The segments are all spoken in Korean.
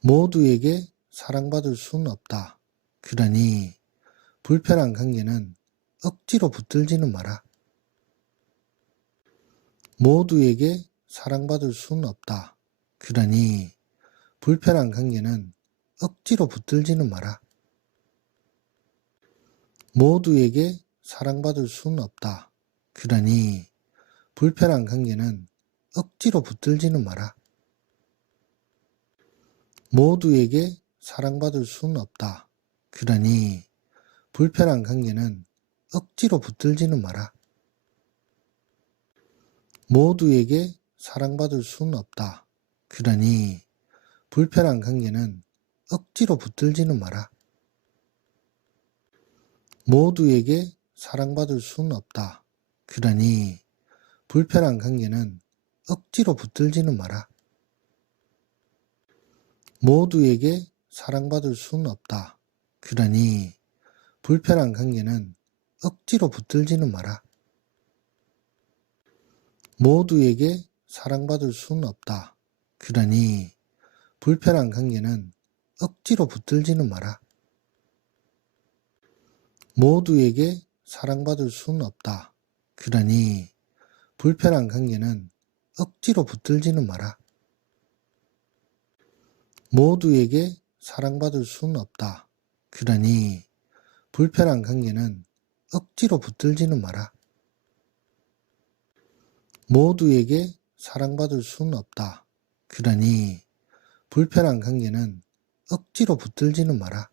모두에게 사랑받을 수는 없다. 그러니 불편한 관계는 억지로 붙들지는 마라. 모두에게 사랑받을 수는 없다. 그러니 불편한 관계는 억지로 붙들지는 마라. 모두에게 사랑받을 수는 없다. 그러니 불편한 관계는 억지로 붙들지는 마라. 모두에게 사랑받을 수는 없다. 그러니 불편한 관계는 억지로 붙들지는 마라. 모두에게 사랑받을 수는 없다. 그러니 불편한 관계는 억지로 붙들지는 마라. 모두에게 사랑받을 수는 없다. 그러니 불편한 관계는 억지로 붙들지는 마라. 모두에게 사랑받을 수는 없다. 그러니 불편한 관계는 억지로 붙들지는 마라. 모두에게 사랑받을 수는 없다. 그러니 불편한 관계는 억지로 붙들지는 마라. 모두에게 사랑받을 수는 없다. 그러니 불편한 관계는 억지로 붙들지는 마라. 모두에게 사랑받을 수는 없다. 그러니 불편한 관계는 억지로 붙들지는 마라. 모두에게 사랑받을 수는 없다. 그러니 불편한 관계는 억지로 붙들지는 마라.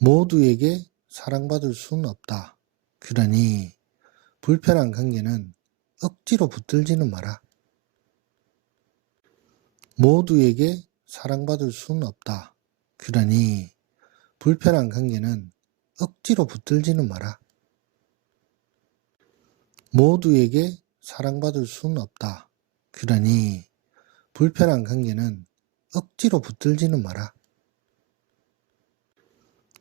모두에게 사랑받을 수는 없다. 그러니 불편한 관계는 억지로 붙들지는 마라. 모두에게 사랑받을 수는 없다. 그러니 불편한 관계는 억지로 붙들지는 마라. 모두에게 사랑받을 수는 없다. 그러니 불편한 관계는 억지로 붙들지는 마라.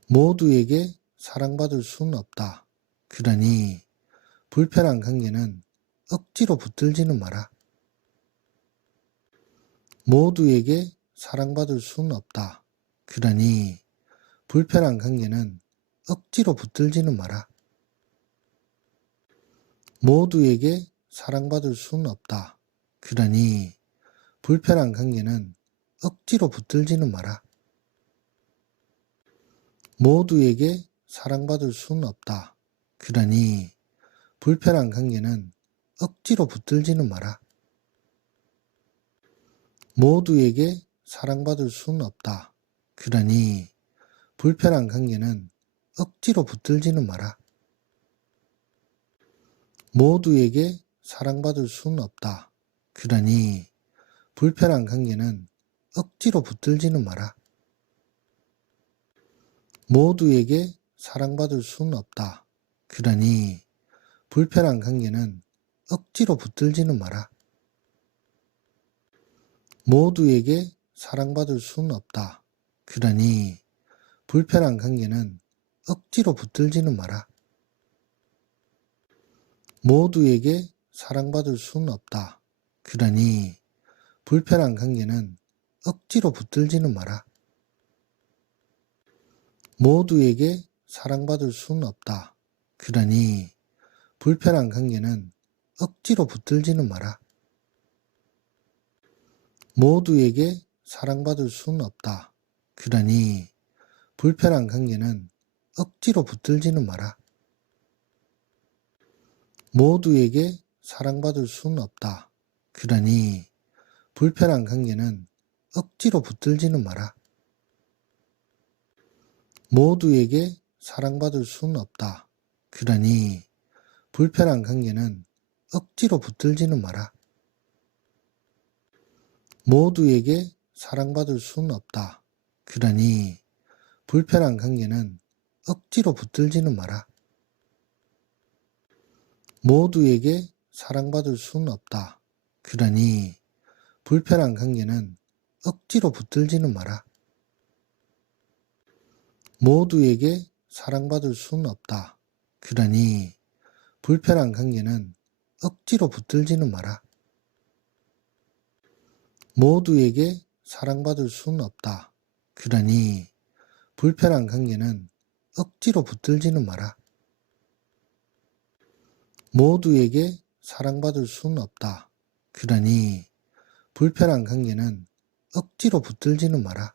모두에게 사랑받을 수는 없다. 그러니 불편한 관계는 억지로 붙들지는 마라. 모두에게 사랑받을 수는 없다. 그러니 불편한 관계는 억지로 붙들지는 마라. 모두에게 사랑받을 수는 없다. 그러니 불편한 관계는 억지로 붙들지는 마라. 모두에게 사랑받을 수는 없다. 그러니 불편한 관계는 억지로 붙들지는 마라. 모두에게 사랑받을 수는 없다. 그러니 불편한 관계는 억지로 붙들지는 마라. 모두에게 사랑받을 수는 없다. 그러니 불편한 관계는 억지로 붙들지는 마라. 모두에게 사랑받을 수는 없다. 그러니 불편한 관계는 억지로 붙들지는 마라. 모두에게 사랑받을 수는 없다. 그러니 불편한 관계는 억지로 붙들지는 마라. 모두에게 사랑받을 수는 없다. 그러니 불편한 관계는 억지로 붙들지는 마라. 모두에게 사랑받을 수는 없다. 그러니 불편한 관계는 억지로 붙들지는 마라. 모두에게 사랑받을 수는 없다. 그러니 불편한 관계는 억지로 붙들지는 마라. 모두에게 사랑받을 수는 없다. 그러니 불편한 관계는 억지로 붙들지는 마라. 모두에게 사랑받을 수는 없다. 그러니 불편한 관계는 억지로 붙들지는 마라. 모두에게 사랑받을 수는 없다. 그러니 불편한 관계는 억지로 붙들지는 마라. 모두에게 사랑받을 수는 없다. 그러니 불편한 관계는 억지로 붙들지는 마라. 모두에게 사랑받을 수는 없다. 그러니 불편한 관계는 억지로 붙들지는 마라. 모두에게 사랑받을 수는 없다. 그러니 불편한 관계는 억지로 붙들지는 마라. 모두에게 사랑받을 수는 없다. 그러니 불편한 관계는 억지로 붙들지는 마라.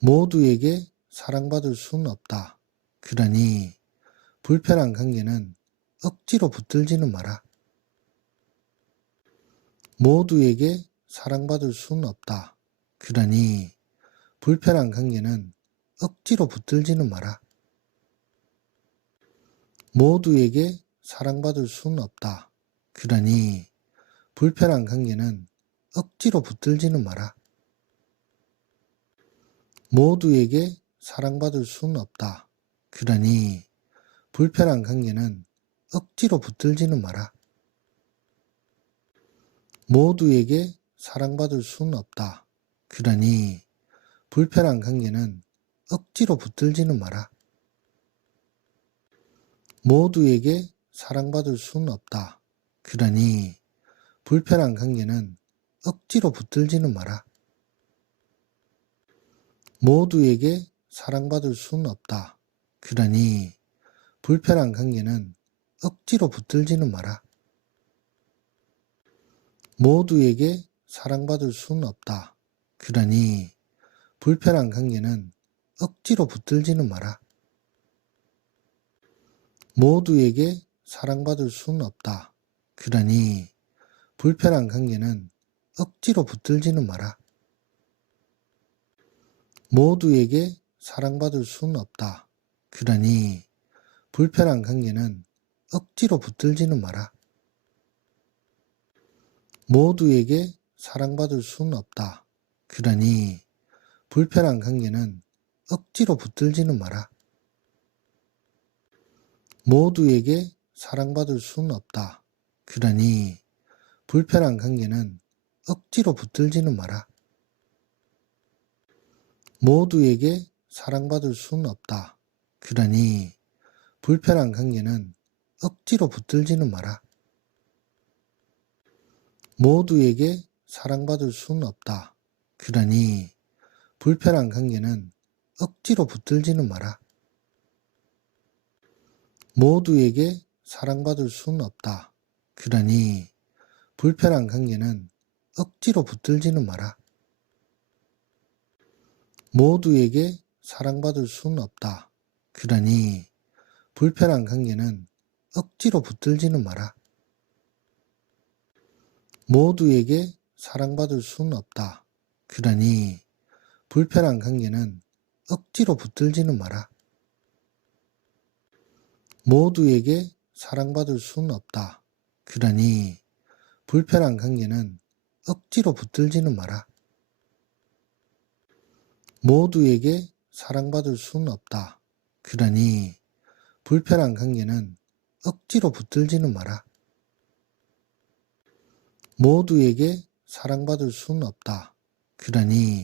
모두에게 사랑받을 수는 없다. 그러니 불편한 관계는 억지로 붙들지는 마라. 모두에게 사랑받을 수는 없다. 그러니 불편한 관계는 억지로 붙들지는 마라. 모두에게 사랑받을 수는 없다. 그러니 불편한 관계는 억지로 붙들지는 마라. 모두에게 사랑받을 수는 없다. 그러니 불편한 관계는 억지로 붙들지는 마라. 모두에게 사랑받을 수는 없다. 그러니 불편한 관계는 억지로 붙들지는 마라. 모두에게 사랑받을 수는 없다. 그러니 불편한 관계는 억지로 붙들지는 마라. 모두에게 사랑받을 수는 없다. 그러니 불편한 관계는 억지로 붙들지는 마라. 모두에게 사랑받을 수는 없다. 그러니 불편한 관계는 억지로 붙들지는 마라. 모두에게 사랑받을 수는 없다. 그러니 불편한 관계는 억지로 붙들지는 마라. 모두에게 사랑받을 수는 없다. 그러니 불편한 관계는 억지로 붙들지는 마라. 모두에게 사랑받을 수는 없다. 그러니 불편한 관계는 억지로 붙들지는 마라. 모두에게 사랑받을 수는 없다. 그러니 불편한 관계는 억지로 붙들지는 마라. 모두에게 사랑받을 수는 없다. 그러니 불편한 관계는 억지로 붙들지는 마라. 모두에게 사랑받을 수는 없다. 그러니 불편한 관계는 억지로 붙들지는 마라. 모두에게 사랑받을 수는 없다. 그러니 불편한 관계는 억지로 붙들지는 마라. 모두에게 사랑받을 수는 없다. 그러니 불편한 관계는 억지로 붙들지는 마라. 모두에게 사랑받을 수는 없다. 그러니 불편한 관계는 억지로 붙들지는 마라. 모두에게 사랑받을 수는 없다. 그러니 불편한 관계는 억지로 붙들지는 마라. 모두에게 사랑받을 수는 없다. 그러니 불편한 관계는 억지로 붙들지는 마라. 모두에게 사랑받을 수는 없다. 그러니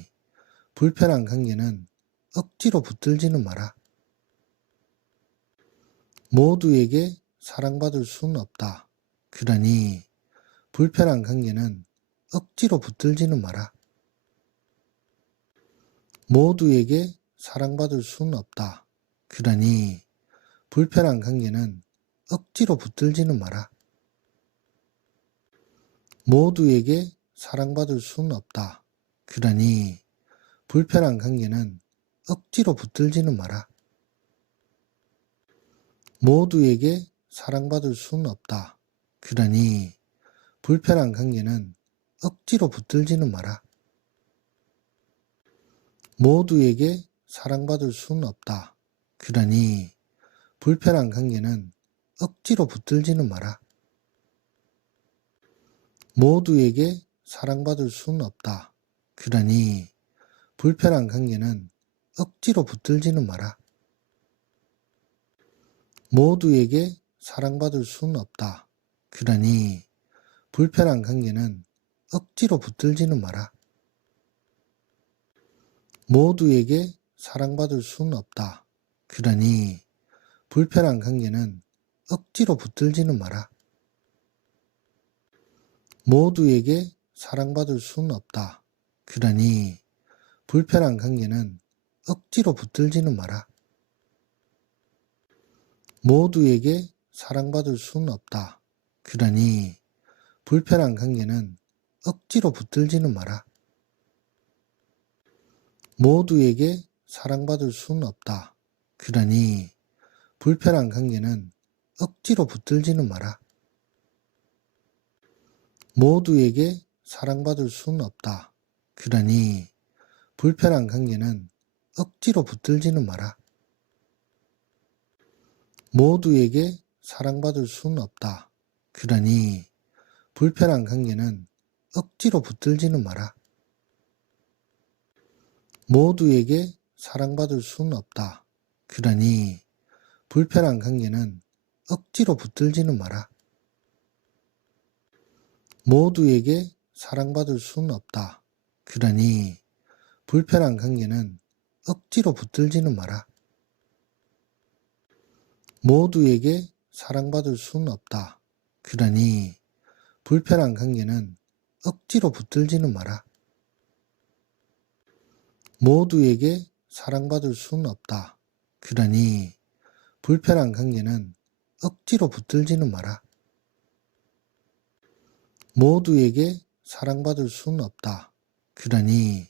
불편한 관계는 억지로 붙들지는 마라. 모두에게 사랑받을 수는 없다. 그러니 불편한 관계는 억지로 붙들지는 마라. 모두에게 사랑받을 수는 없다. 그러니 불편한 관계는 억지로 붙들지는 마라. 모두에게 사랑받을 수는 없다. 그러니 불편한 관계는 억지로 붙들지는 마라. 모두에게 사랑받을 수는 없다. 그러니 불편한 관계는 억지로 붙들지는 마라. 모두에게 사랑받을 수는 없다. 그러니 불편한 관계는 억지로 붙들지는 마라. 모두에게 사랑받을 수는 없다. 그러니 불편한 관계는 억지로 붙들지는 마라. 모두에게 사랑받을 수는 없다. 그러니 불편한 관계는 억지로 붙들지는 마라. 모두에게 사랑받을 수는 없다. 그러니 불편한 관계는 억지로 붙들지는 마라. 모두에게 사랑받을 수는 없다. 그러니 불편한 관계는 억지로 붙들지는 마라. 모두에게 사랑받을 수는 없다. 그러니 불편한 관계는 억지로 붙들지는 마라. 모두에게 사랑받을 수는 없다. 그러니 불편한 관계는 억지로 붙들지는 마라. 모두에게 사랑받을 수는 없다. 그러니 불편한 관계는 억지로 붙들지는 마라. 모두에게 사랑받을 수는 없다. 그러니 불편한 관계는 억지로 붙들지는 마라. 모두에게 사랑받을 수는 없다. 그러니 불편한 관계는 억지로 붙들지는 마라. 모두에게 사랑받을 수는 없다. 그러니 불편한 관계는 억지로 붙들지는 마라. 모두에게 사랑받을 수는 없다. 그러니 불편한 관계는 억지로 붙들지는 마라. 모두에게 사랑받을 수는 없다. 그러니 불편한 관계는 억지로 붙들지는 마라. 모두에게 사랑받을 수는 없다. 그러니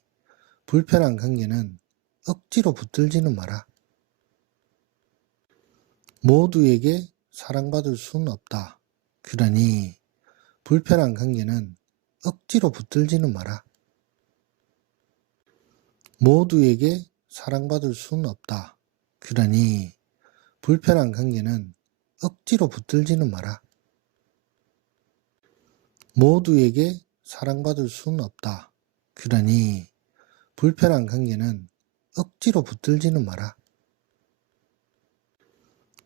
불편한 관계는 억지로 붙들지는 마라. 모두에게 사랑받을 수는 없다. 그러니 불편한 관계는 억지로 붙들지는 마라. 모두에게 사랑받을 수는 없다. 그러니 불편한 관계는 억지로 붙들지는 마라. 모두에게 사랑받을 수는 없다. 그러니 불편한 관계는 억지로 붙들지는 마라.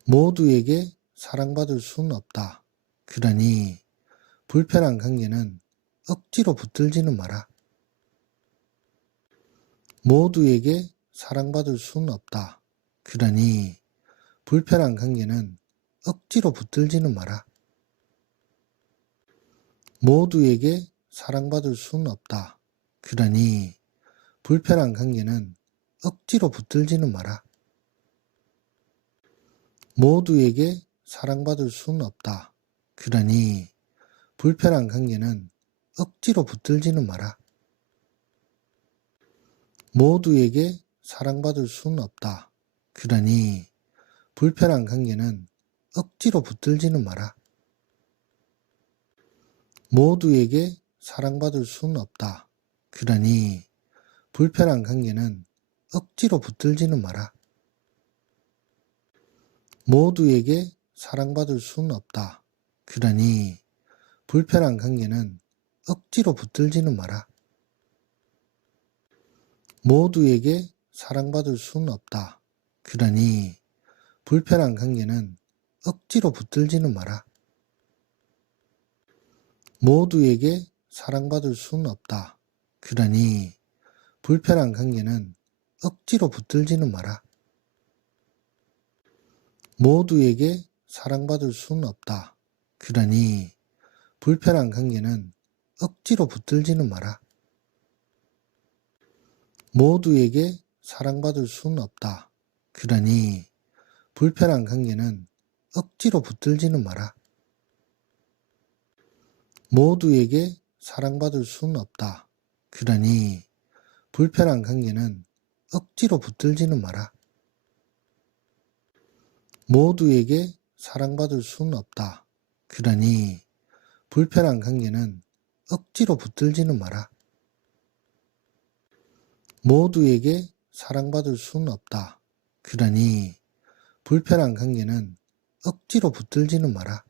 모두에게 사랑받을 수는 없다. 그러니 불편한 관계는 억지로 붙들지는 마라. 모두에게 사랑받을 수는 없다. 그러니 불편한 관계는 억지로 붙들지는 마라. 모두에게 사랑받을 수는 없다. 그러니 불편한 관계는 억지로 붙들지는 마라. 모두에게 사랑받을 수는 없다. 그러니 불편한 관계는 억지로 붙들지는 마라. 모두에게 사랑받을 수는 없다. 그러니 불편한 관계는 억지로 붙들지는 마라. 모두에게 사랑받을 수는 없다. 그러니 불편한 관계는 억지로 붙들지는 마라. 모두에게 사랑받을 수는 없다. 그러니 불편한 관계는 억지로 붙들지는 마라. 모두에게 사랑받을 수는 없다. 그러니 불편한 관계는 억지로 붙들지는 마라. 모두에게 사랑받을 수는 없다. 그러니 불편한 관계는 억지로 붙들지는 마라. 모두에게 사랑받을 수는 없다. 그러니 불편한 관계는 억지로 붙들지는 마라. 모두에게 사랑받을 수는 없다. 그러니 불편한 관계는 억지로 붙들지는 마라. 모두에게 사랑받을 수는 없다. 그러니 불편한 관계는 억지로 붙들지는 마라. 모두에게 사랑받을 수는 없다. 그러니 불편한 관계는 억지로 붙들지는 마라. 모두에게 사랑받을 수는 없다. 그러니 불편한 관계는 억지로 붙들지는 마라.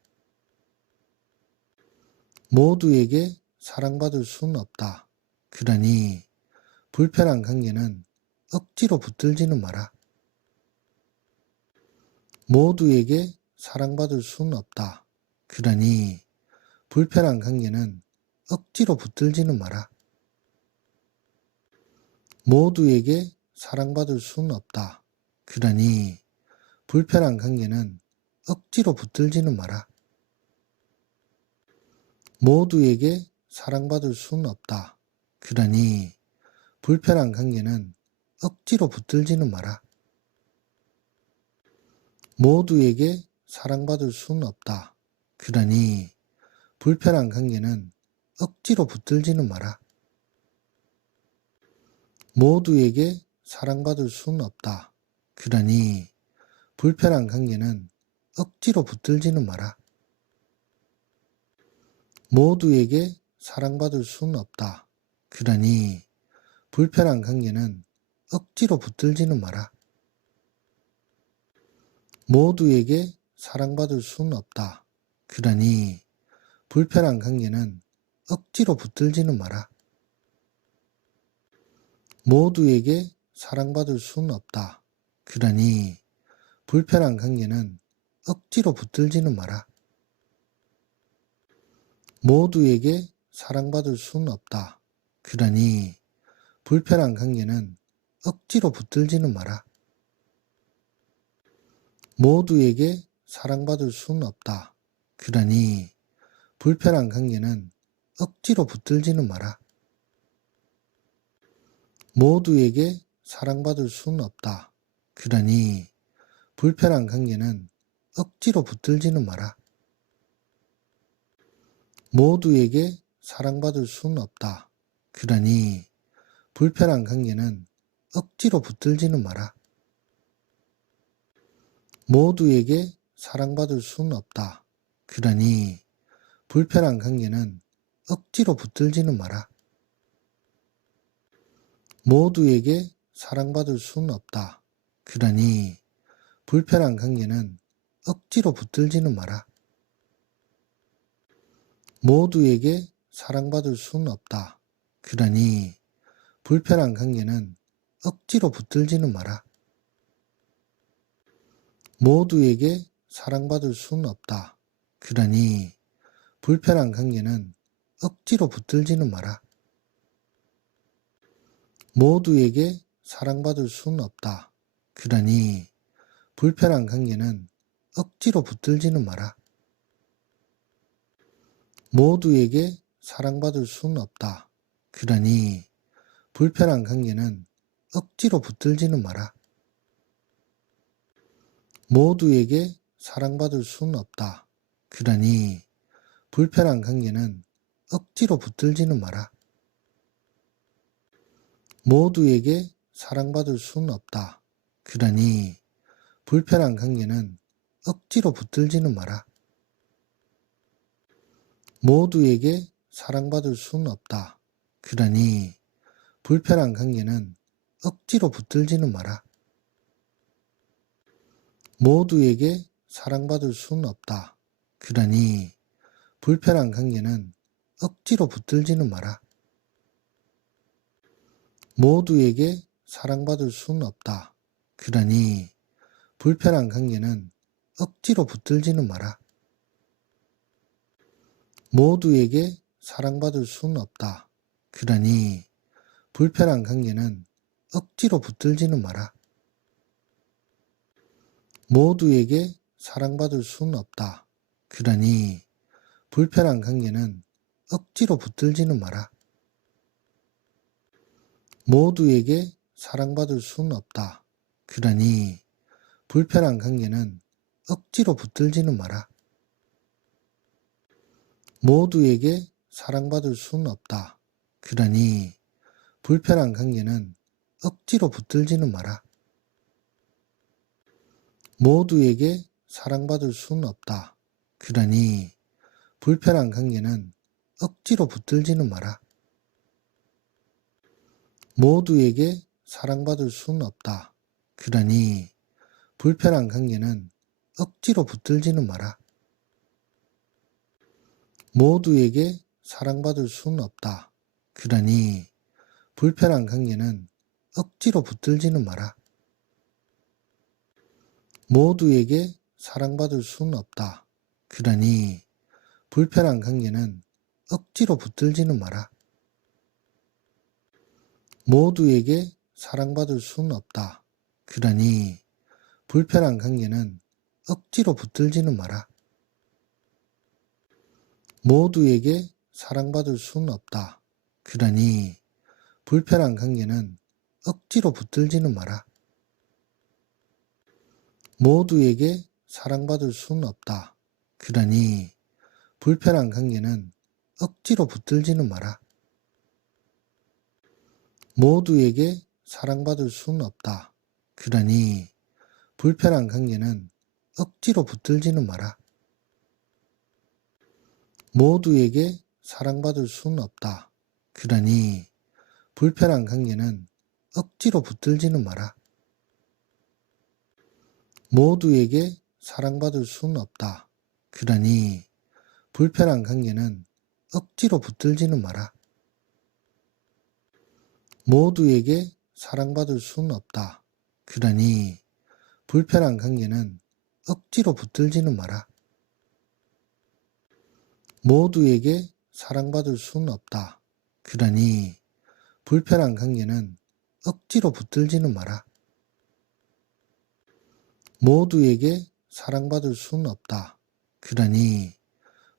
모두에게 사랑받을 수는 없다. 그러니 불편한 관계는 억지로 붙들지는 마라. 모두에게 사랑받을 수는 없다. 그러니 불편한 관계는 억지로 붙들지는 마라. 모두에게 사랑받을 수는 없다. 그러니 불편한 관계는 억지로 붙들지는 마라. 모두에게 사랑받을 수는 없다. 그러니 불편한 관계는 억지로 붙들지는 마라. 모두에게 사랑받을 수는 없다. 그러니 불편한 관계는 억지로 붙들지는 마라. 모두에게 사랑받을 수는 없다. 그러니 불편한 관계는 억지로 붙들지는 마라. 모두에게 사랑받을 수는 없다. 그러니 불편한 관계는 억지로 붙들지는 마라. 모두에게 사랑받을 수는 없다. 그러니 불편한 관계는 억지로 붙들지는 마라. 모두에게 사랑받을 수는 없다. 그러니 불편한 관계는 억지로 붙들지는 마라. 모두에게 사랑받을 수는 없다. 그러니 불편한 관계는 억지로 붙들지는 마라. 모두에게 사랑받을 수는 없다. 그러니 불편한 관계는 억지로 붙들지는 마라. 모두에게 사랑받을 수는 없다. 그러니 불편한 관계는 억지로 붙들지는 마라. 모두에게 사랑받을 수는 없다. 그러니 불편한 관계는 억지로 붙들지는 마라. 모두에게 사랑받을 수는 없다. 그러니 불편한 관계는 억지로 붙들지는 마라. 모두에게 사랑받을 수는 없다. 그러니 불편한 관계는 억지로 붙들지는 마라. 모두에게 사랑받을 수는 없다. 그러니 불편한 관계는 억지로 붙들지는 마라. 모두에게 사랑받을 수는 없다. 그러니 불편한 관계는 억지로 붙들지는 마라. 모두에게 사랑받을 수는 없다. 그러니 불편한 관계는 억지로 붙들지는 마라. 모두에게 사랑받을 수는 없다. 그러니 불편한 관계는 억지로 붙들지는 마라. 모두에게 사랑받을 수는 없다. 그러니 불편한 관계는 억지로 붙들지는 마라. 모두에게 사랑받을 수는 없다. 그러니 불편한 관계는 억지로 붙들지는 마라. 모두에게 사랑받을 수는 없다. 그러니 불편한 관계는 억지로 붙들지는 마라. 모두에게 사랑받을 수는 없다. 그러니 불편한 관계는 억지로 붙들지는 마라. 모두에게 사랑받을 수는 없다. 그러니 불편한 관계는 억지로 붙들지는 마라. 모두에게 사랑받을 수는 없다. 그러니 불편한 관계는 억지로 붙들지는 마라. 모두에게 사랑받을 수는 없다. 그러니 불편한 관계는 억지로 붙들지는 마라. 모두에게 사랑받을 수는 없다. 그러니 불편한 관계는 억지로 붙들지는 마라. 모두에게 사랑받을 수는 없다. 그러니 불편한 관계는 억지로 붙들지는 마라. 모두에게 사랑받을 수는 없다. 그러니 불편한 관계는 억지로 붙들지는 마라. 모두에게 사랑받을 수는 없다. 그러니 불편한 관계는 억지로 붙들지는 마라. 모두에게 사랑받을 수는 없다. 그러니 불편한 관계는 억지로 붙들지는 마라. 모두에게 사랑받을 수는 없다. 그러니 불편한 관계는 억지로 붙들지는 마라. 모두에게 사랑받을 수는 없다. 그러니 불편한 관계는 억지로 붙들지는 마라. 모두에게 사랑받을 수는 없다. 그러니 불편한 관계는 억지로 붙들지는 마라. 모두에게 사랑받을 수는 없다. 그러니 불편한 관계는 억지로 붙들지는 마라. 모두에게 사랑받을 수는 없다. 그러니 불편한 관계는 억지로 붙들지는 마라. 모두에게 사랑받을 수는 없다. 그러니 불편한 관계는 억지로 붙들지는 마라. 모두에게 사랑받을 수는 없다. 그러니 불편한 관계는 억지로 붙들지는 마라. 모두에게 사랑받을 수는 없다. 그러니 불편한 관계는 억지로 붙들지는 마라. 모두에게 사랑받을 수는 없다. 그러니 불편한 관계는 억지로 붙들지는 마라. 모두에게 사랑받을 수는 없다. 그러니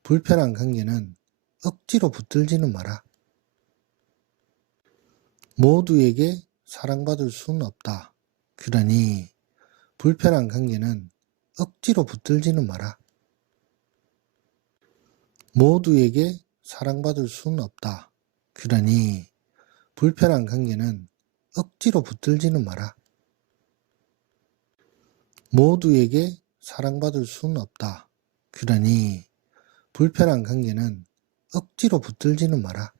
불편한 관계는 억지로 붙들지는 마라. 모두에게 사랑받을 수는 없다. 그러니 불편한 관계는 억지로 붙들지는 마라. 모두에게 사랑받을 수는 없다. 그러니 불편한 관계는 억지로 붙들지는 마라. 모두에게 사랑받을 수는 없다. 그러니 불편한 관계는 억지로 붙들지는 마라.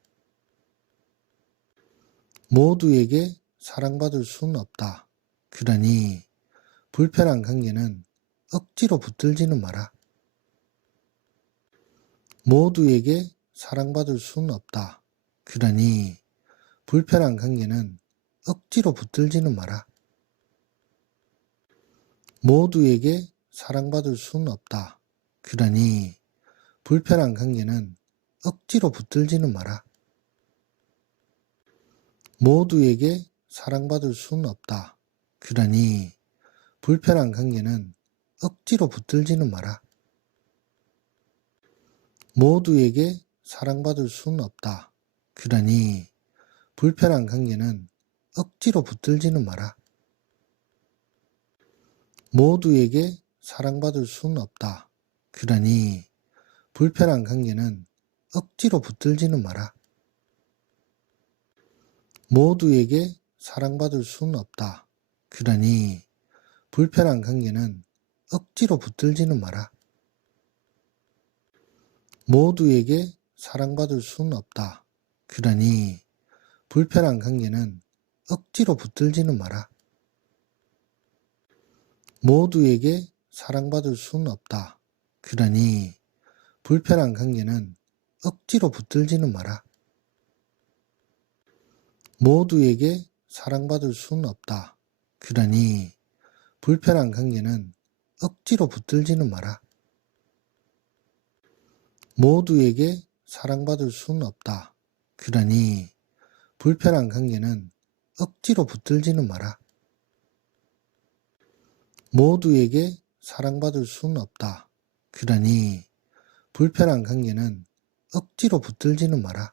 모두에게 사랑받을 수는 없다. 그러니 불편한 관계는 억지로 붙들지는 마라. 모두에게 사랑받을 수는 없다. 그러니 불편한 관계는 억지로 붙들지는 마라. 모두에게 사랑받을 수는 없다. 그러니 불편한 관계는 억지로 붙들지는 마라. 모두에게 사랑받을 수는 없다. 그러니 불편한 관계는 억지로 붙들지는 마라. 모두에게 사랑받을 수는 없다. 그러니 불편한 관계는 억지로 붙들지는 마라. 모두에게 사랑받을 수는 없다. 그러니 불편한 관계는 억지로 붙들지는 마라. 모두에게 사랑받을 수는 없다. 그러니 불편한 관계는 억지로 붙들지는 마라. 모두에게 사랑받을 수는 없다. 그러니 불편한 관계는 억지로 붙들지는 마라. 모두에게 사랑받을 수는 없다. 그러니 불편한 관계는 억지로 붙들지는 마라. 모두에게 사랑받을 수는 없다. 그러니 불편한 관계는 억지로 붙들지는 마라. 모두에게 사랑받을 수는 없다. 그러니 불편한 관계는 억지로 붙들지는 마라. 모두에게 사랑받을 수는 없다. 그러니 불편한 관계는 억지로 붙들지는 마라.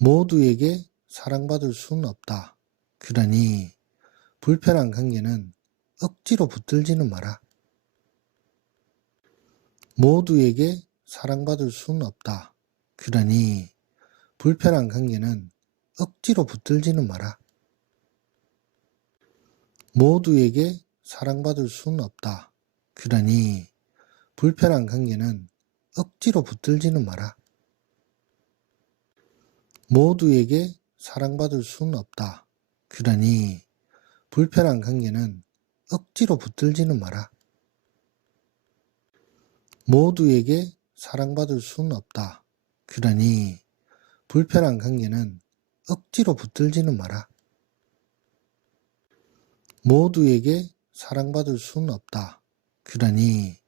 모두에게 사랑받을 수는 없다. 그러니 불편한 관계는 억지로 붙들지는 마라. 모두에게 사랑받을 수는 없다. 그러니 불편한 관계는 억지로 붙들지는 마라. 모두에게 사랑받을 수는 없다. 그러니 불편한 관계는 억지로 붙들지는 마라. 모두에게 사랑받을 수는 없다. 그러니 불편한 관계는 억지로 붙들지는 마라. 모두에게 사랑받을 수는 없다. 그러니 불편한 관계는 억지로 붙들지는 마라. 모두에게 사랑받을 수는 없다. 그러니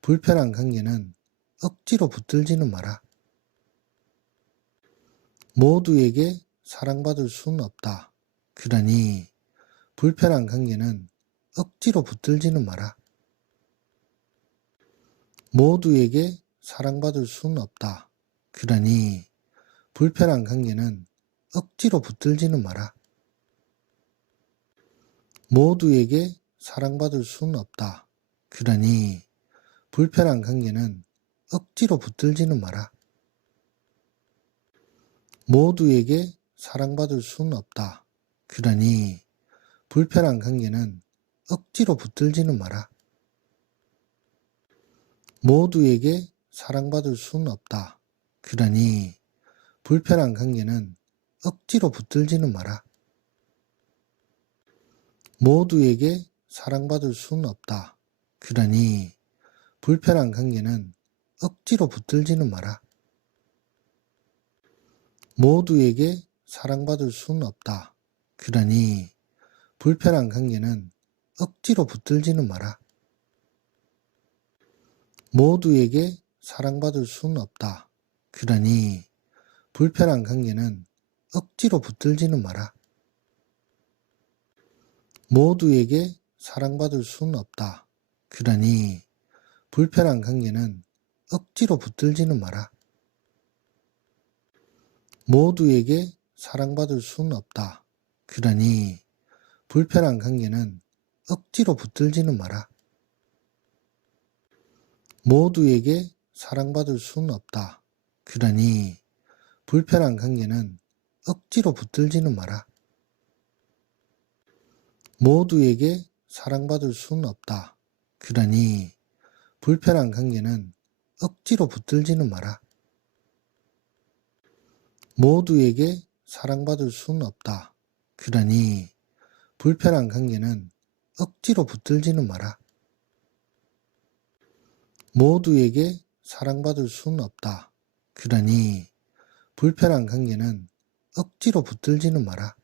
불편한 관계는 억지로 붙들지는 마라. 모두에게 사랑받을 수는 없다. 그러니 불편한 관계는 억지로 붙들지는 마라. 모두에게 사랑받을 수는 없다. 그러니 불편한 관계는 억지로 붙들지는 마라. 모두에게 사랑받을 수는 없다. 그러니 불편한 관계는 억지로 붙들지는 마라. 모두에게 사랑받을 수는 없다. 그러니 불편한 관계는 억지로 붙들지는 마라. 모두에게 사랑받을 수는 없다. 그러니 불편한 관계는 억지로 붙들지는 마라. 모두에게 사랑받을 수는 없다. 그러니 불편한 관계는 억지로 붙들지는 마라. 모두에게 사랑받을 수는 없다. 그러니 불편한 관계는 억지로 붙들지는 마라. 모두에게 사랑받을 수는 없다. 그러니 불편한 관계는 억지로 붙들지는 마라. 모두에게 사랑받을 수는 없다. 그러니 불편한 관계는 억지로 붙들지는 마라. 모두에게 사랑받을 수는 없다. 그러니 불편한 관계는 억지로 붙들지는 마라. 모두에게 사랑받을 수는 없다. 그러니 불편한 관계는 억지로 붙들지는 마라. 모두에게 사랑받을 수는 없다. 그러니 불편한 관계는 억지로 붙들지는 마라. 모두에게 사랑받을 수는 없다. 그러니 불편한 관계는 억지로 붙들지는 마라. 모두에게 사랑받을 수는 없다. 그러니 불편한 관계는 억지로 붙들지는 마라.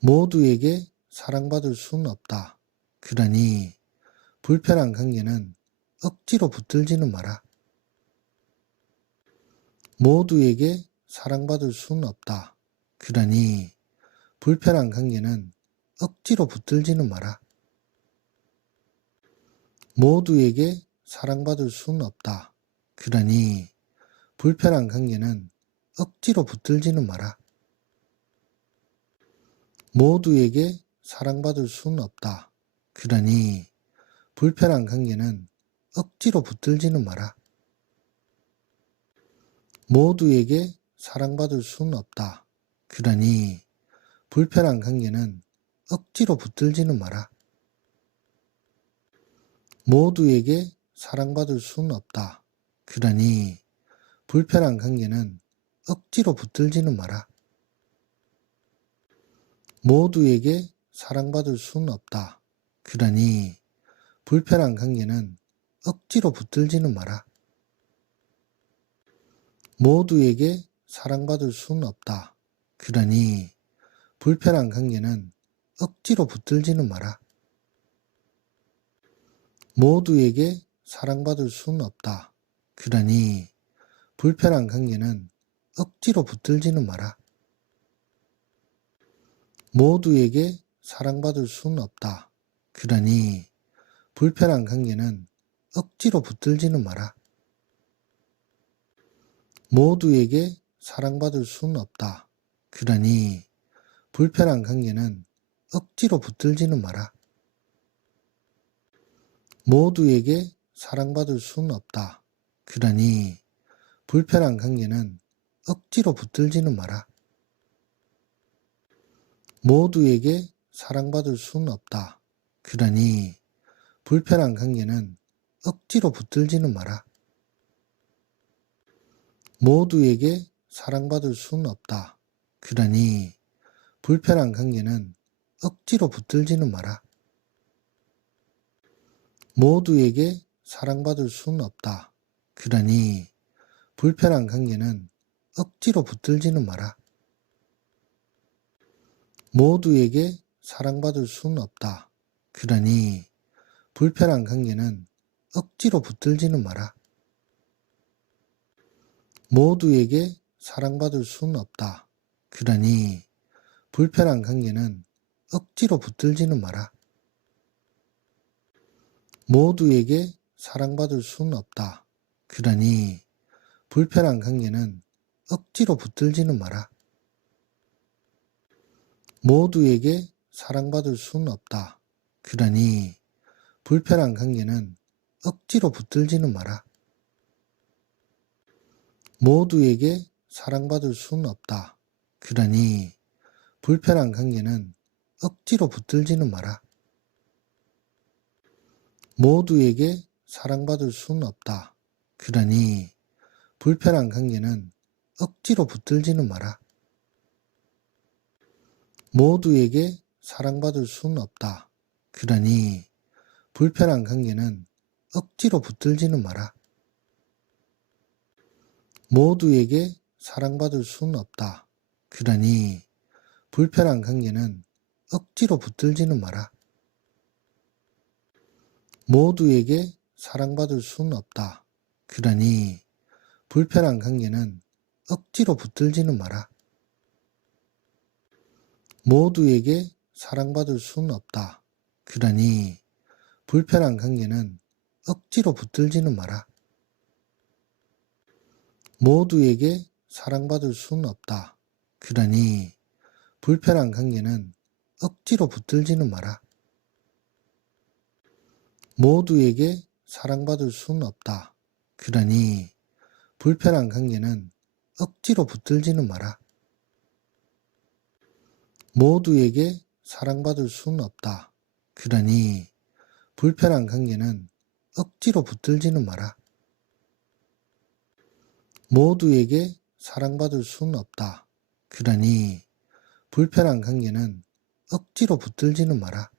모두에게 사랑받을 수는 없다. 그러니 불편한 관계는 억지로 붙들지는 마라. 모두에게 사랑받을 수는 없다. 그러니 불편한 관계는 억지로 붙들지는 마라. 모두에게 사랑받을 수는 없다. 그러니 불편한 관계는 억지로 붙들지는 마라. 모두에게 사랑받을 수는 없다. 그러니 불편한 관계는 억지로 붙들지는 마라. 모두에게 사랑받을 수는 없다. 그러니 불편한 관계는 억지로 붙들지는 마라. 모두에게 사랑받을 수는 없다. 그러니 불편한 관계는 억지로 붙들지는 마라. 모두에게 사랑받을 수는 없다. 그러니 불편한 관계는 억지로 붙들지는 마라. 모두에게 사랑받을 수는 없다. 그러니 불편한 관계는 억지로 붙들지는 마라. 모두에게 사랑받을 수는 없다. 그러니 불편한 관계는 억지로 붙들지는 마라. 모두에게 사랑받을 수는 없다. 그러니 불편한 관계는 억지로 붙들지는 마라. 모두에게 사랑받을 수는 없다. 그러니 불편한 관계는 억지로 붙들지는 마라. 모두에게 사랑받을 수는 없다. 그러니 불편한 관계는 억지로 붙들지는 마라. 모두에게 사랑받을 수는 없다. 그러니 불편한 관계는 억지로 붙들지는 마라. 모두에게 사랑받을 수는 없다. 그러니 불편한 관계는 억지로 붙들지는 마라. 모두에게 사랑받을 수는 없다. 그러니 불편한 관계는 억지로 붙들지는 마라. 모두에게 사랑받을 수는 없다. 그러니 불편한 관계는 억지로 붙들지는 마라. 모두에게 사랑받을 수는 없다. 그러니 불편한 관계는 억지로 붙들지는 마라. 모두에게 사랑받을 수는 없다. 그러니 불편한 관계는 억지로 붙들지는 마라. 모두에게 사랑받을 수는 없다. 그러니 불편한 관계는 억지로 붙들지는 마라. 모두에게 사랑받을 수는 없다. 그러니 불편한 관계는 억지로 붙들지는 마라. 모두에게 사랑받을 수는 없다. 그러니 불편한 관계는 억지로 붙들지는 마라. 모두에게 사랑받을 수는 없다. 그러니 불편한 관계는 억지로 붙들지는 마라. 모두에게 사랑받을 수는 없다. 그러니 불편한 관계는 억지로 붙들지는 마라. 모두에게 사랑받을 수는 없다. 그러니 불편한 관계는 억지로 붙들지는 마라. 모두에게 사랑받을 수는 없다. 그러니 불편한 관계는 억지로 붙들지는 마라. 모두에게 사랑받을 수는 없다. 그러니 불편한 관계는 억지로 붙들지는 마라. 모두에게 사랑받을 수는 없다. 그러니 불편한 관계는 억지로 붙들지는 마라. 모두에게 사랑받을 수는 없다. 그러니 불편한 관계는 억지로 붙들지는 마라. 모두에게 사랑받을 수는 없다. 그러니 불편한 관계는 억지로 붙들지는 마라.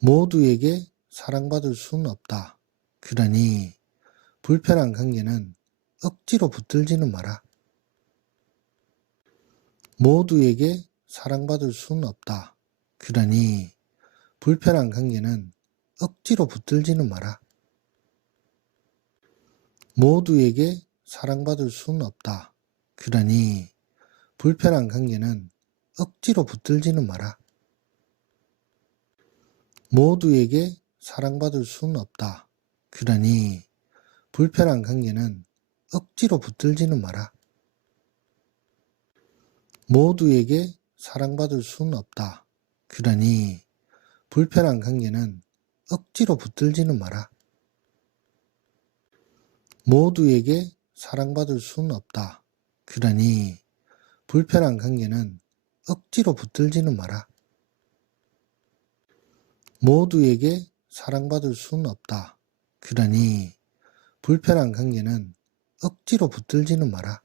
모두에게 사랑받을 수는 없다. 그러니 불편한 관계는 억지로 붙들지는 마라. 모두에게 사랑받을 수는 없다. 그러니 불편한 관계는 억지로 붙들지는 마라. 모두에게 사랑받을 수는 없다. 그러니 불편한 관계는 억지로 붙들지는 마라. 모두에게 사랑받을 수는 없다. 그러니 불편한 관계는 억지로 붙들지는 마라. 모두에게 사랑받을 수는 없다. 그러니 불편한 관계는 억지로 붙들지는 마라. 모두에게 사랑받을 수는 없다. 그러니 불편한 관계는 억지로 붙들지는 마라. 모두에게 사랑받을 수는 없다. 그러니 불편한 관계는 억지로 붙들지는 마라.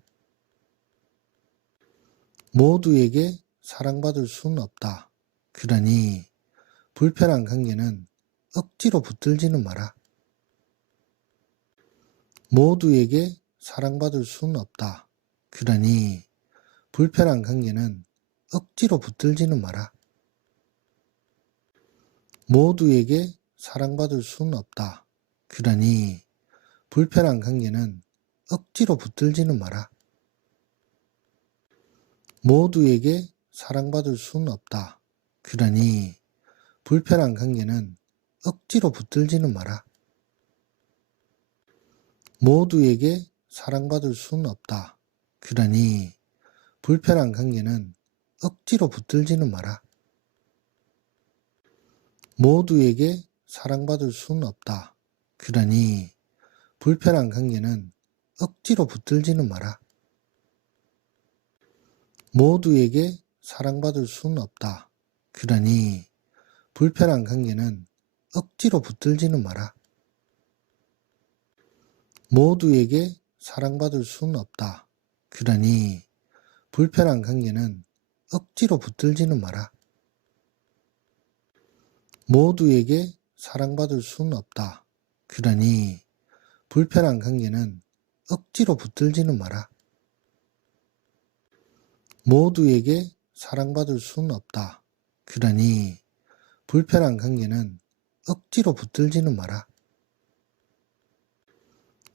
모두에게 사랑받을 수는 없다. 그러니 불편한 관계는 억지로 붙들지는 마라. 모두에게 사랑받을 수는 없다. 그러니 불편한 관계는 억지로 붙들지는 마라. 모두에게 사랑받을 수는 없다. 그러니 불편한 관계는 억지로 붙들지는 마라. 모두에게 사랑받을 수는 없다. 그러니 불편한 관계는 억지로 붙들지는 마라. 모두에게 사랑받을 수는 없다. 그러니 불편한 관계는 억지로 붙들지는 마라. 모두에게 사랑받을 수는 없다. 그러니 불편한 관계는 억지로 붙들지는 마라. 모두에게 사랑받을 수는 없다. 그러니 불편한 관계는 억지로 붙들지는 마라. 모두에게 사랑받을 수는 없다. 그러니 불편한 관계는 억지로 붙들지는 마라. 모두에게 사랑받을 수는 없다. 그러니 불편한 관계는 억지로 붙들지는 마라. 모두에게 사랑받을 수는 없다. 그러니 불편한 관계는 억지로 붙들지는 마라.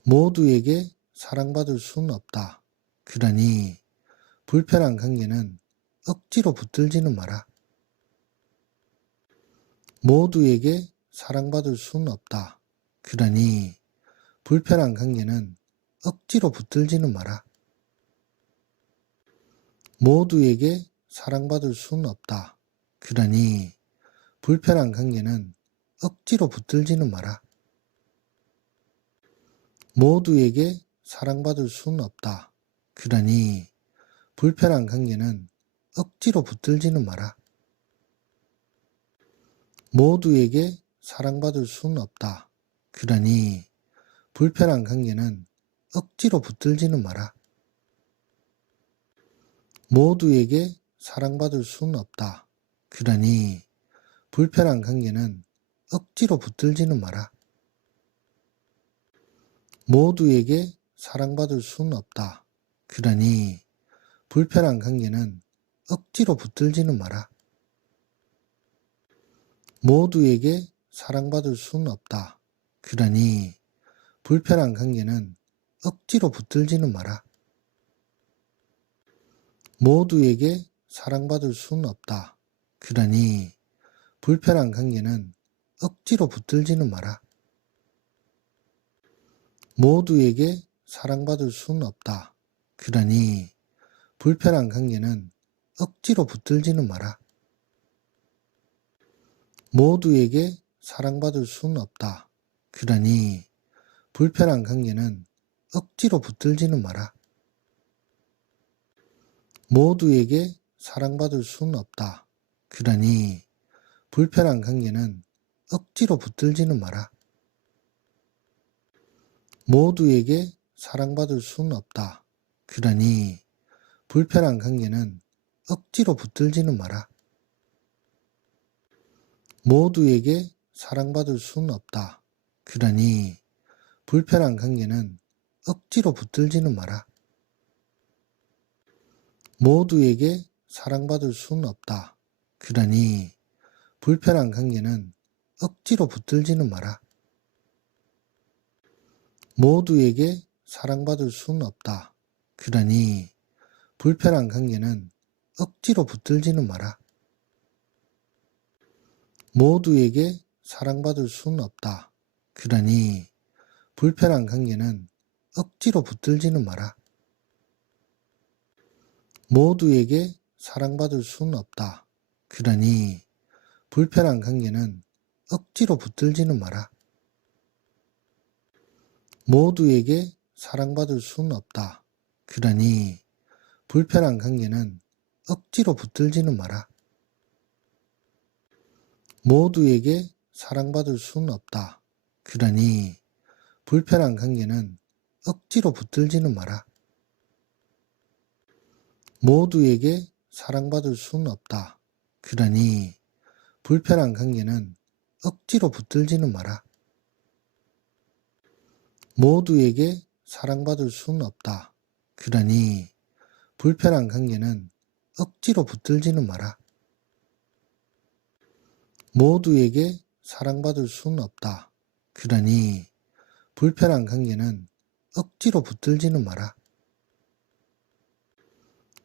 모두에게 사랑받을 수는 없다. 그러니 불편한 관계는 억지로 붙들지는 마라. 모두에게 사랑받을 수는 없다. 그러니 불편한 관계는 억지로 붙들지는 마라. 모두에게 사랑받을 수는 없다. 그러니 불편한 관계는 억지로 붙들지는 마라. 모두에게 사랑받을 수는 없다. 그러니 불편한 관계는 억지로 붙들지는 마라. 모두에게 사랑받을 수는 없다. 그러니 불편한 관계는 억지로 붙들지는 마라. 모두에게 사랑받을 수는 없다. 그러니 불편한 관계는 억지로 붙들지는 마라. 모두에게 사랑받을 수는 없다. 그러니 불편한 관계는 억지로 붙들지는 마라. 모두에게 사랑받을 수는 없다. 그러니 불편한 관계는 억지로 붙들지는 마라. 모두에게 사랑받을 수는 없다. 그러니 불편한 관계는 억지로 붙들지는 마라. 모두에게 사랑받을 수는 없다. 그러니 불편한 관계는 억지로 붙들지는 마라. 모두에게 사랑받을 수는 없다. 그러니 불편한 관계는 억지로 붙들지는 마라. 모두에게 사랑받을 수는 없다. 그러니 불편한 관계는 억지로 붙들지는 마라. 모두에게 사랑받을 수는 없다. 그러니 불편한 관계는 억지로 붙들지는 마라. 모두에게 사랑받을 수는 없다. 그러니 불편한 관계는 억지로 붙들지는 마라. 모두에게 사랑받을 수는 없다. 그러니 불편한 관계는 억지로 붙들지는 마라. 모두에게 사랑받을 수는 없다. 그러니 불편한 관계는 억지로 붙들지는 마라. 모두에게 사랑받을 수는 없다. 그러니 불편한 관계는 억지로 붙들지는 마라. 모두에게 사랑받을 수는 없다. 그러니 불편한 관계는 억지로 붙들지는 마라. 모두에게 사랑받을 수는 없다. 그러니 불편한 관계는 억지로 붙들지는 마라. 모두에게 사랑받을 수는 없다. 그러니 불편한 관계는 억지로 붙들지는 마라. 모두에게 사랑받을 수는 없다. 그러니 불편한 관계는 억지로 붙들지는 마라. 모두에게 사랑받을 수는 없다. 그러니 불편한 관계는 억지로 붙들지는 마라. 모두에게 사랑받을 수는 없다. 그러니 불편한 관계는 억지로 붙들지는 마라.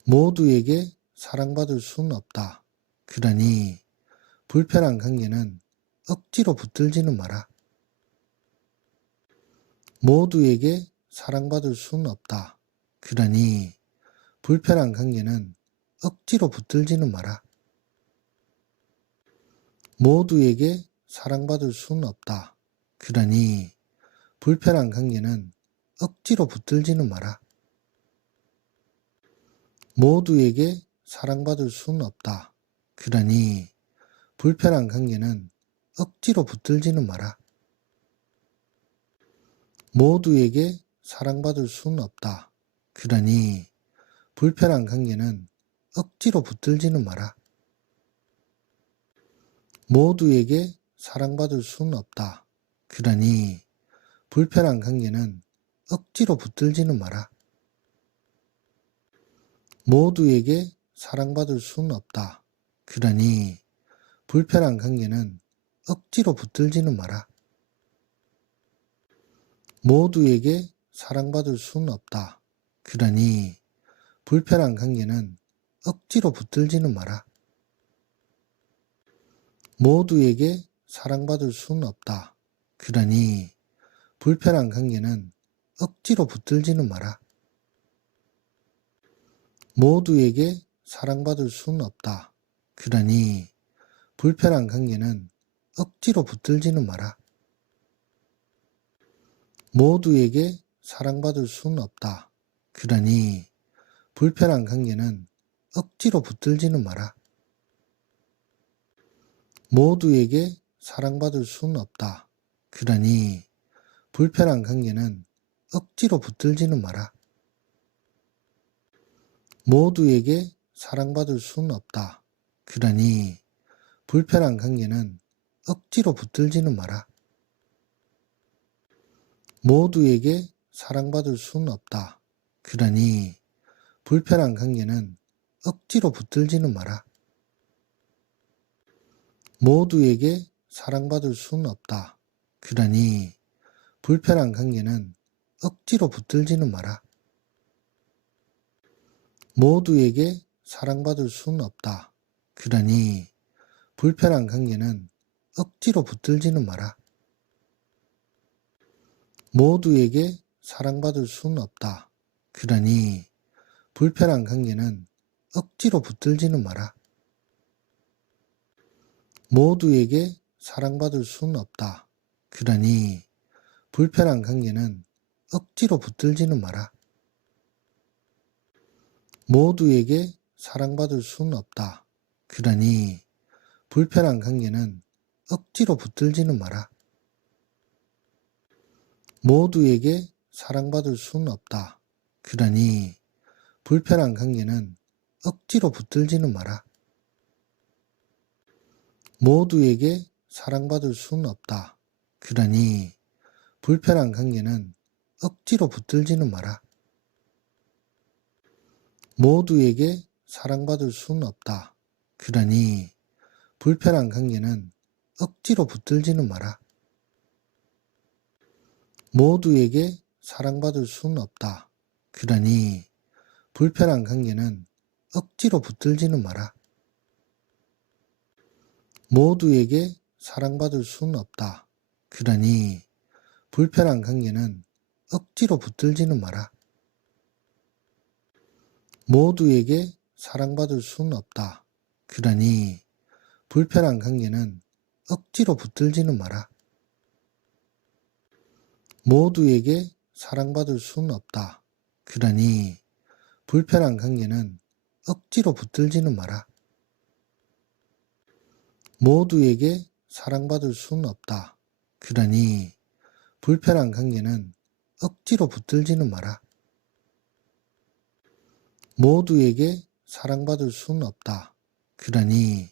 모두에게 사랑받을 수는 없다. 그러니 불편한 관계는 억지로 붙들지는 마라. 모두에게 사랑받을 수는 없다. 그러니 불편한 관계는 억지로 붙들지는 마라. 모두에게 사랑받을 수는 없다. 그러니 불편한 관계는 억지로 붙들지는 마라. 모두에게 사랑받을 수는 없다. 그러니 불편한 관계는 억지로 붙들지는 마라. 모두에게 사랑받을 수는 없다. 그러니 불편한 관계는 억지로 붙들지는 마라. 모두에게 사랑받을 수는 없다. 그러니 불편한 관계는 억지로 붙들지는 마라. 모두에게 사랑받을 수는 없다. 그러니 불편한 관계는 억지로 붙들지는 마라. 모두에게 사랑받을 수는 없다. 그러니 불편한 관계는 억지로 붙들지는 마라. 모두에게 사랑받을 수는 없다. 그러니 불편한 관계는 억지로 붙들지는 마라. 모두에게 사랑받을 수는 없다. 그러니 불편한 관계는 억지로 붙들지는 마라. 모두에게 사랑받을 수는 없다. 그러니 불편한 관계는 억지로 붙들지는 마라. 모두에게 사랑받을 수는 없다. 그러니 불편한 관계는 억지로 붙들지는 마라. 모두에게 사랑받을 수는 없다. 그러니 불편한 관계는 억지로 붙들지는 마라. 모두에게 사랑받을 수는 없다. 그러니 불편한 관계는 억지로 붙들지는 마라. 모두에게 사랑받을 수는 없다. 그러니 불편한 관계는 억지로 붙들지는 마라. 모두에게 사랑받을 수는 없다. 그러니 불편한 관계는 억지로 붙들지는 마라. 모두에게 사랑받을 수는 없다. 그러니 불편한 관계는 억지로 붙들지는 마라. 모두에게 사랑받을 수는 없다. 그러니 불편한 관계는 억지로 붙들지는 마라. 모두에게 사랑받을 수는 없다. 그러니 불편한 관계는 억지로 붙들지는 마라. 모두에게 사랑받을 수는 없다. 그러니 불편한 관계는 억지로 붙들지는 마라. 모두에게 사랑받을 수는 없다. 그러니 불편한 관계는 억지로 붙들지는 마라. 모두에게 사랑받을 수는 없다. 그러니 불편한 관계는 억지로 붙들지는 마라. 모두에게 사랑받을 수는 없다. 그러니 불편한 관계는 억지로 붙들지는 마라. 모두에게 사랑받을 수는 없다. 그러니 불편한 관계는 억지로 붙들지는 마라. 모두에게 사랑받을 수는 없다. 그러니 불편한 관계는 억지로 붙들지는 마라. 모두에게 사랑받을 수는 없다. 그러니 불편한 관계는 억지로 붙들지는 마라. 모두에게 사랑받을 수는 없다. 그러니 불편한 관계는 억지로 붙들지는 마라. 모두에게 사랑받을 수는 없다. 그러니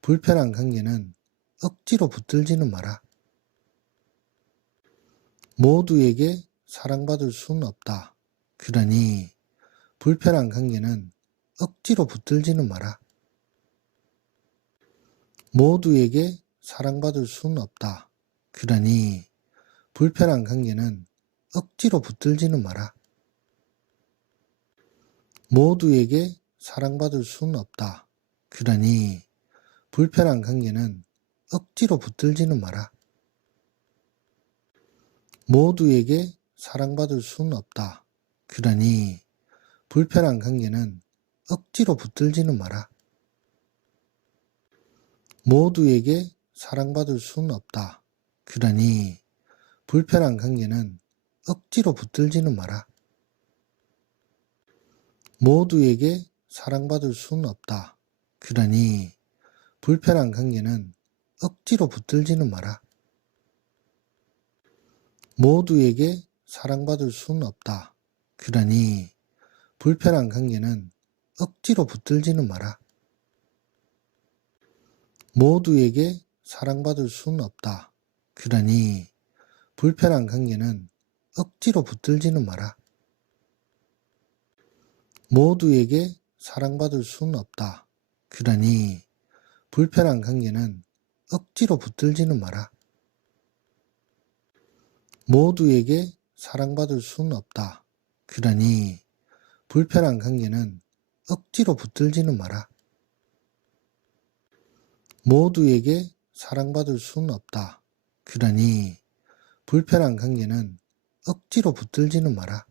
불편한 관계는 억지로 붙들지는 마라. 모두에게 사랑받을 수는 없다. 그러니 불편한 관계는 억지로 붙들지는 마라. 모두에게 사랑받을 수는 없다. 그러니 불편한 관계는 억지로 붙들지는 마라. 모두에게 사랑받을 수는 없다. 그러니 불편한 관계는 억지로 붙들지는 마라. 모두에게 사랑받을 수는 없다. 그러니 불편한 관계는 억지로 붙들지는 마라. 모두에게 사랑받을 수는 없다. 그러니 불편한 관계는 억지로 붙들지는 마라. 모두에게 사랑받을 수는 없다. 그러니 불편한 관계는 억지로 붙들지는 마라. 모두에게 사랑받을 수는 없다. 그러니 불편한 관계는 억지로 붙들지는 마라. 모두에게 사랑받을 수는 없다. 그러니 불편한 관계는 억지로 붙들지는 마라. 모두에게 사랑받을 수는 없다. 그러니 불편한 관계는 억지로 붙들지는 마라. 모두에게 사랑받을 수는 없다. 그러니 불편한 관계는 억지로 붙들지는 마라. 모두에게 사랑받을 수는 없다. 그러니 불편한 관계는 억지로 붙들지는 마라.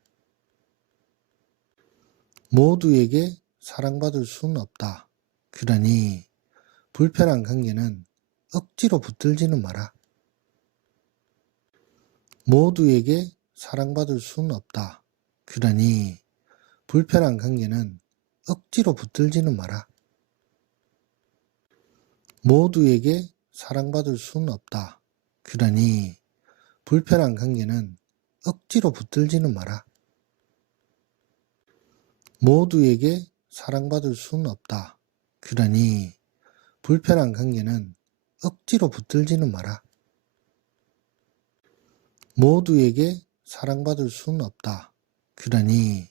모두에게 사랑받을 수는 없다. 그러니 불편한 관계는 억지로 붙들지는 마라. 모두에게 사랑받을 수는 없다. 그러니 불편한 관계는 억지로 붙들지는 마라. 모두에게 사랑받을 수는 없다. 그러니 불편한 관계는 억지로 붙들지는 마라. 모두에게 사랑받을 수는 없다. 그러니 불편한 관계는 억지로 붙들지는 마라. 모두에게 사랑받을 수는 없다. 그러니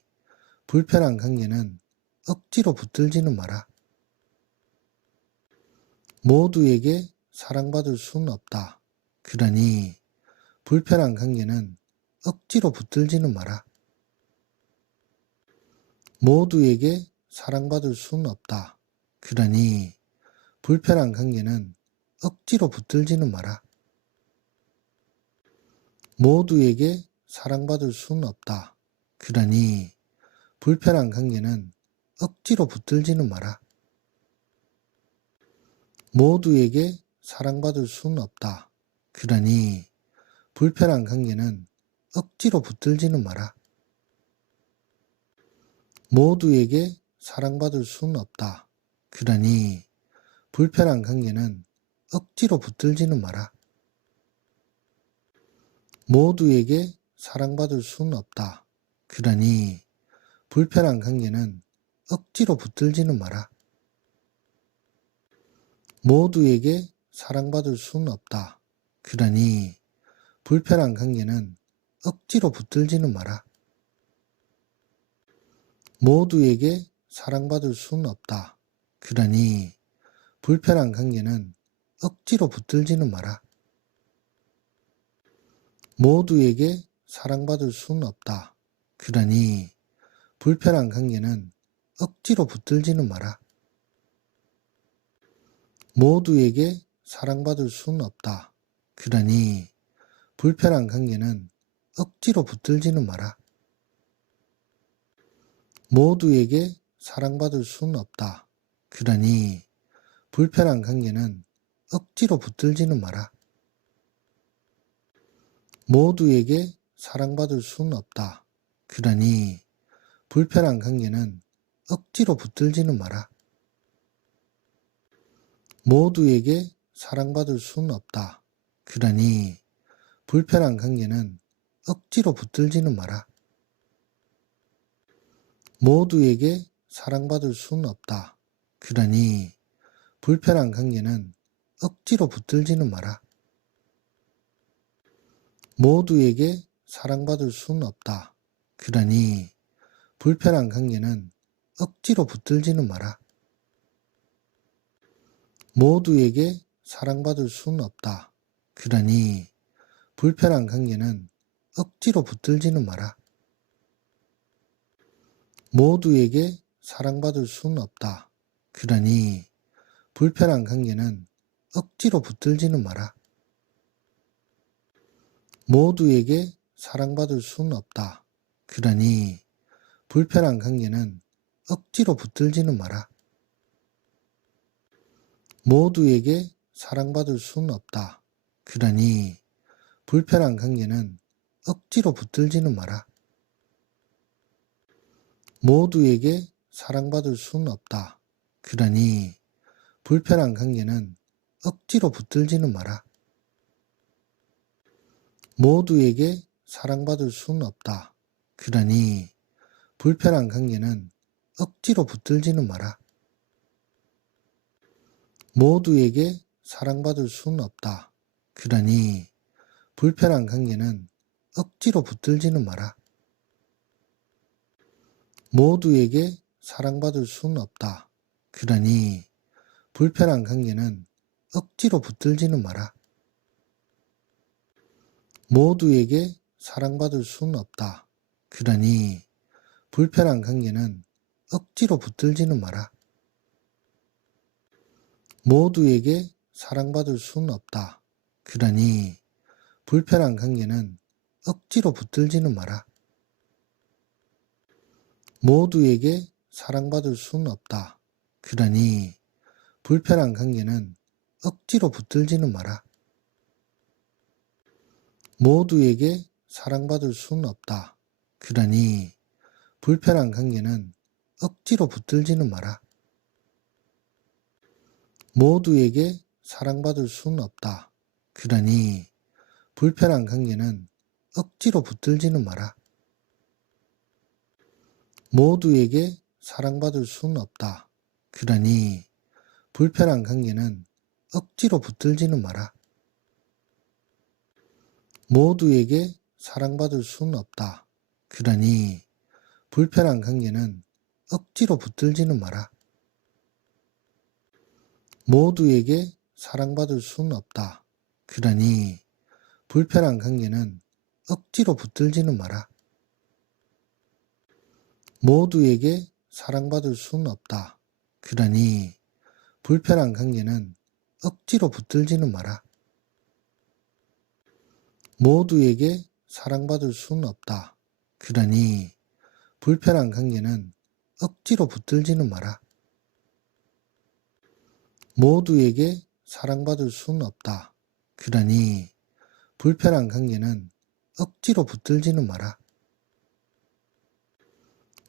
불편한 관계는 억지로 붙들지는 마라. 모두에게 사랑받을 수는 없다. 그러니 불편한 관계는 억지로 붙들지는 마라. 모두에게 사랑받을 수는 없다. 그러니 불편한 관계는 억지로 붙들지는 마라. 모두에게 사랑받을 수는 없다. 그러니 불편한 관계는 억지로 붙들지는 마라. 모두에게 사랑받을 수는 없다. 그러니 불편한 관계는 억지로 붙들지는 마라. 모두에게 사랑받을 수는 없다. 그러니 불편한 관계는 억지로 붙들지는 마라. 모두에게 사랑받을 수는 없다. 그러니 불편한 관계는 억지로 붙들지는 마라. 모두에게 사랑받을 수는 없다. 그러니 불편한 관계는 억지로 붙들지는 마라. 모두에게 사랑받을 수는 없다. 그러니 불편한 관계는 억지로 붙들지는 마라. 모두에게 사랑받을 수는 없다. 그러니 불편한 관계는 억지로 붙들지는 마라. 모두에게 사랑받을 수는 없다. 그러니 불편한 관계는 억지로 붙들지는 마라. 모두에게 사랑받을 수는 없다. 그러니 불편한 관계는 억지로 붙들지는 마라. 모두에게 사랑받을 수는 없다. 그러니 불편한 관계는 억지로 붙들지는 마라. 모두에게 사랑받을 수는 없다. 그러니 불편한 관계는 억지로 붙들지는 마라. 모두에게 사랑받을 수는 없다. 그러니 불편한 관계는 억지로 붙들지는 마라. 모두에게 사랑받을 수는 없다. 그러니 불편한 관계는 억지로 붙들지는 마라. 모두에게 사랑받을 수는 없다. 그러니 불편한 관계는 억지로 붙들지는 마라. 모두에게 사랑받을 수는 없다. 그러니 불편한 관계는 억지로 붙들지는 마라. 모두에게 사랑받을 수는 없다. 그러니 불편한 관계는 억지로 붙들지는 마라. 모두에게 사랑받을 수는 없다. 그러니 불편한 관계는 억지로 붙들지는 마라. 모두에게 사랑받을 수는 없다. 그러니 불편한 관계는 억지로 붙들지는 마라. 모두에게 사랑받을 수는 없다. 그러니 불편한 관계는 억지로 붙들지는 마라. 모두에게 사랑받을 수는 없다. 그러니 불편한 관계는 억지로 붙들지는 마라. 모두에게 사랑받을 수는 없다. 그러니 불편한 관계는 억지로 붙들지는 마라. 모두에게 사랑받을 수는 없다. 그러니 불편한 관계는 억지로 붙들지는 마라. 모두에게 사랑받을 수는 없다. 그러니 불편한 관계는 억지로 붙들지는 마라. 모두에게 사랑받을 수는 없다. 그러니 불편한 관계는 억지로 붙들지는 마라. 모두에게 사랑받을 수는 없다. 그러니 불편한 관계는 억지로 붙들지는 마라. 모두에게 사랑받을 수는 없다. 그러니 불편한 관계는 억지로 붙들지는 마라. 모두에게 사랑받을 수는 없다. 그러니 불편한 관계는 억지로 붙들지는 마라. 모두에게 사랑받을 수는 없다. 그러니 불편한 관계는 억지로 붙들지는 마라. 모두에게 사랑받을 수는 없다. 그러니 불편한 관계는 억지로 붙들지는 마라. 모두에게 사랑받을 수는 없다. 그러니 불편한 관계는 억지로 붙들지는 마라. 모두에게 사랑받을 수는 없다. 그러니 불편한 관계는 억지로 붙들지는 마라. 모두에게 사랑받을 수는 없다. 그러니 불편한 관계는 억지로 붙들지는 마라.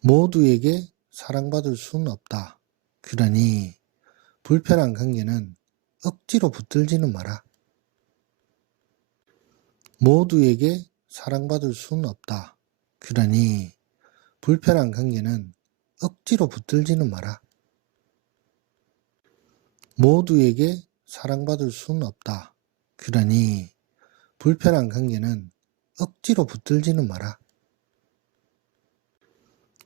모두에게 사랑받을 수는 없다. 그러니 불편한 관계는 억지로 붙들지는 마라. 모두에게 사랑받을 수는 없다. 그러니 불편한 관계는 억지로 붙들지는 마라. 모두에게 사랑받을 수는 없다. 그러니 불편한 관계는 억지로 붙들지는 마라.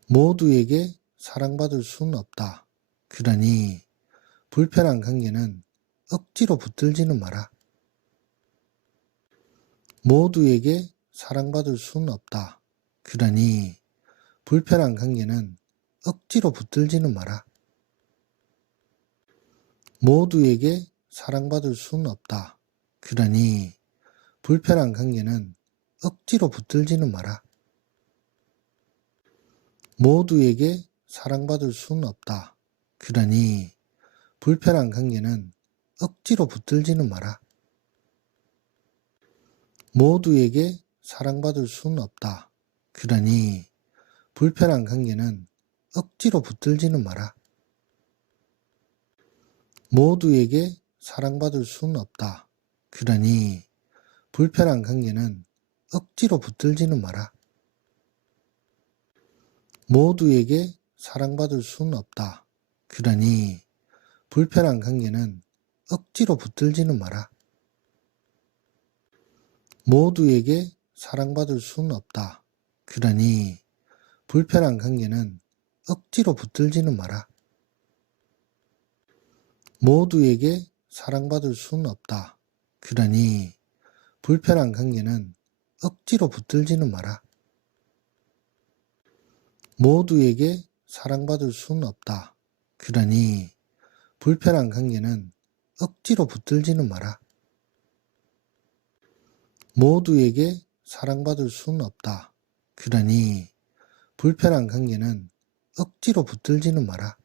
모두에게 사랑받을 수는 없다. 그러니 불편한 관계는 억지로 붙들지는 마라. 모두에게 사랑받을 수는 없다. 그러니 불편한 관계는 억지로 붙들지는 마라. 모두에게 사랑받을 수는 없다. 그러니 불편한 관계는 억지로 붙들지는 마라. 모두에게 사랑받을 수는 없다. 그러니 불편한 관계는 억지로 붙들지는 마라. 모두에게 사랑받을 수는 없다. 그러니 불편한 관계는 억지로 붙들지는 마라. 모두에게 사랑받을 수는 없다. 그러니 불편한 관계는 억지로 붙들지는 마라. 모두에게 사랑받을 수는 없다. 그러니 불편한 관계는 억지로 붙들지는 마라. 모두에게 사랑받을 수는 없다. 그러니 불편한 관계는 억지로 붙들지는 마라. 모두에게 사랑받을 수는 없다. 그러니 불편한 관계는 억지로 붙들지는 마라. 모두에게 사랑받을 수는 없다. 그러니 불편한 관계는 억지로 붙들지는 마라. 모두에게 사랑받을 수는 없다. 그러니 불편한 관계는 억지로 붙들지는 마라.